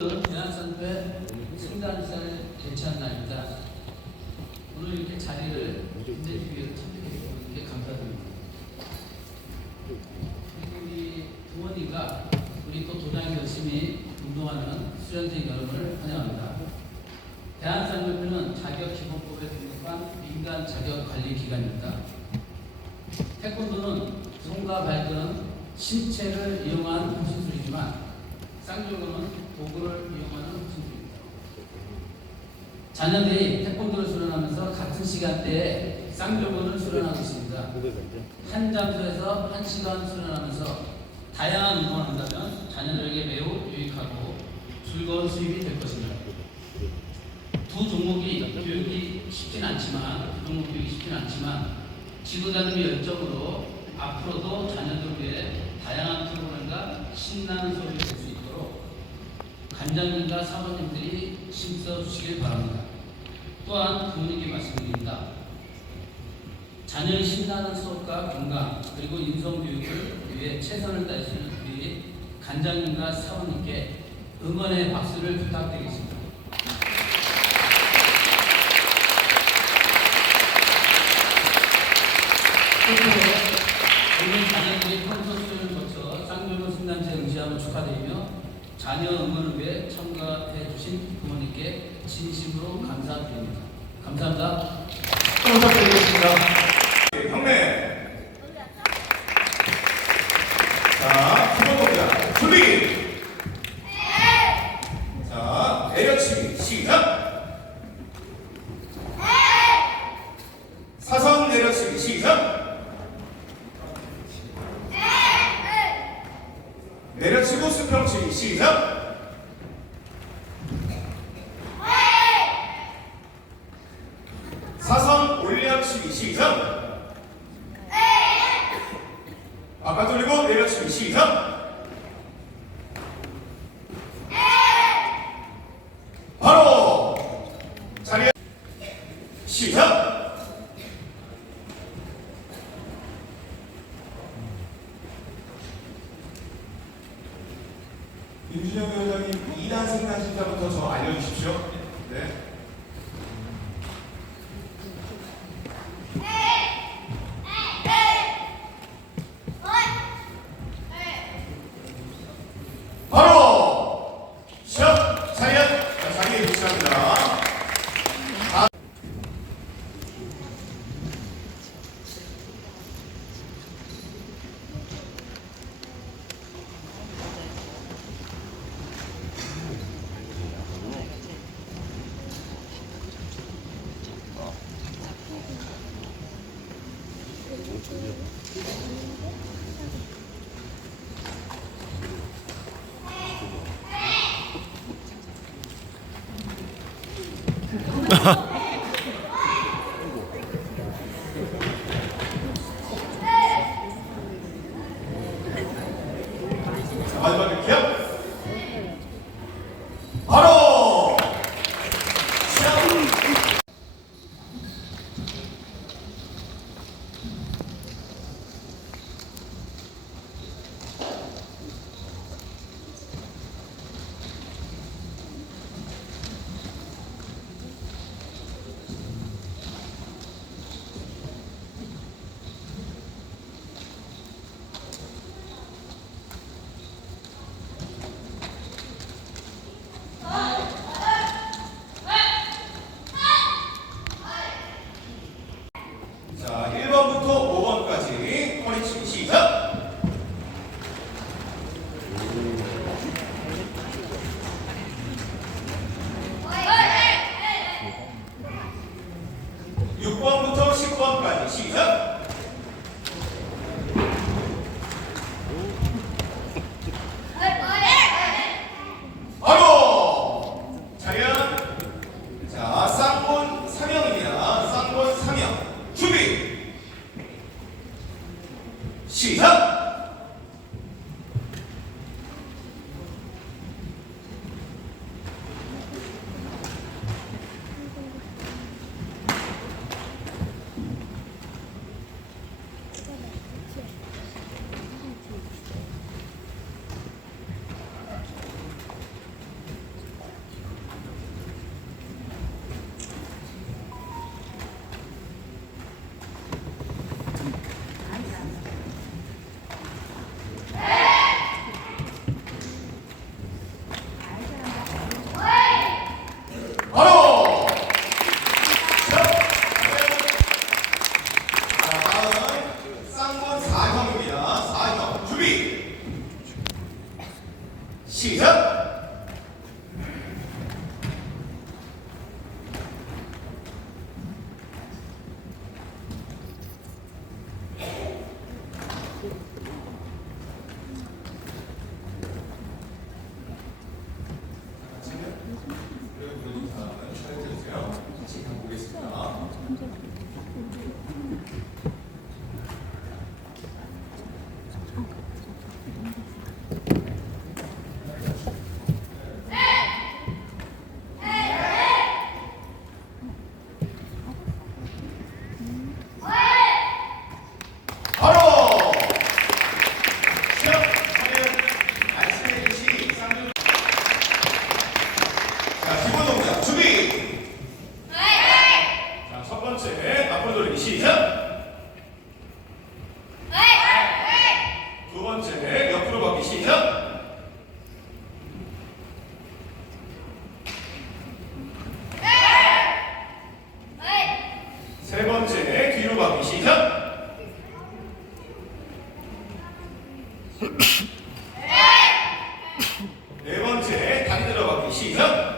대한선배 승단사를 개최한 날입니다. 오늘 이렇게 자리를 빛내주기 위해서 주신 분께 감사드립니다. 우리 부모님과 우리 또 도장에 열심히 운동하는 수련생 여러분을 환영합니다. 대한산업협회는 자격기본법에 등록한 민간 자격관리 기관입니다. 태권도는 손과 발등 신체를 이용한 신술이지만 쌍욕은 도구를 이용하는 신술입니다. 자녀들이 태권도를 수련하면서 같은 시간대에 쌍욕을 수련하고 있습니다. 한 장소에서 한 시간 수련하면서 다양한 운동을 한다면 자녀들에게 매우 유익하고 즐거운 수입이 될 것입니다. 두 종목이 교육이 쉽진 않지만 두 종목 교육이 쉽진 않지만 지도자들의 열정으로 앞으로도 자녀들 위해 다양한 프로그램과 신나는 수 있도록 관장님과 사모님들이 힘써 주시길 바랍니다. 또한 부모님께 말씀드립니다. 자녀의 신나는 수업과 건강 그리고 인성 교육을 위해 최선을 다하시는 우리 간장님과 사모님께 응원의 박수를 부탁드리겠습니다. 끝으로 오늘 자녀들이 콘서 수련을 거쳐 쌍물고 순단체 응시함을 축하드리며 자녀 위해 참가해 주신 부모님께 진심으로 감사드립니다. 감사합니다. 또 부탁드리겠습니다. 형네. 자, 두번 봅니다. 준비. 자, 내려치기 시작. 사선 내려치기 시작. 내려치고 수평치기 시작. 사선 올려치기 시작. 바깥 돌리고 내려치기 시작. 바로 자리에 시작. 윤준영 위원장님 2단 생산 심사부터 저 알려주십시오. 네. 시작. 시작!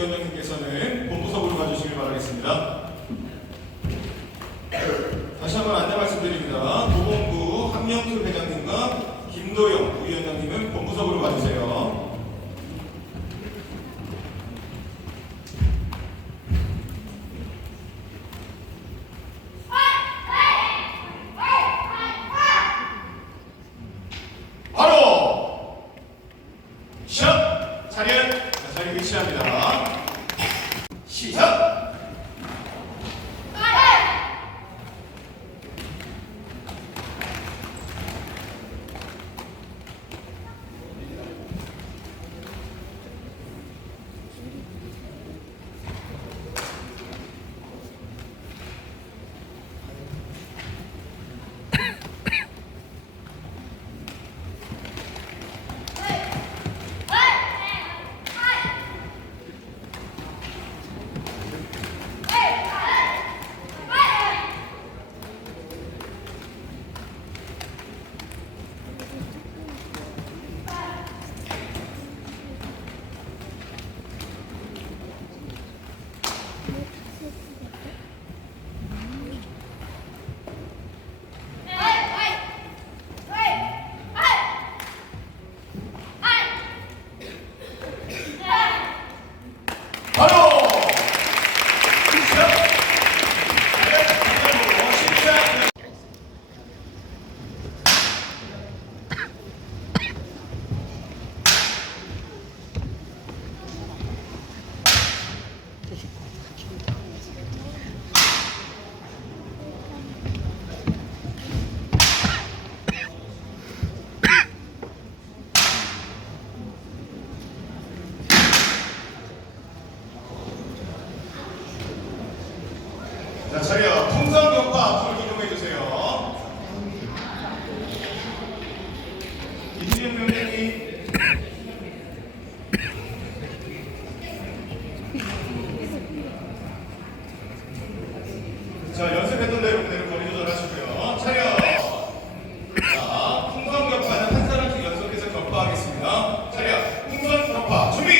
위원장님께서는 본부석으로 가주시길 바라겠습니다. 다시 한번 안내 말씀드립니다. 도봉구 한명수 회장님과 김도영 위원장님은 본부석으로 가주세요. Papa to me.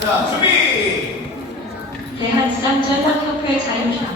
자, 준비! 대한 쌍절박협회 자유주의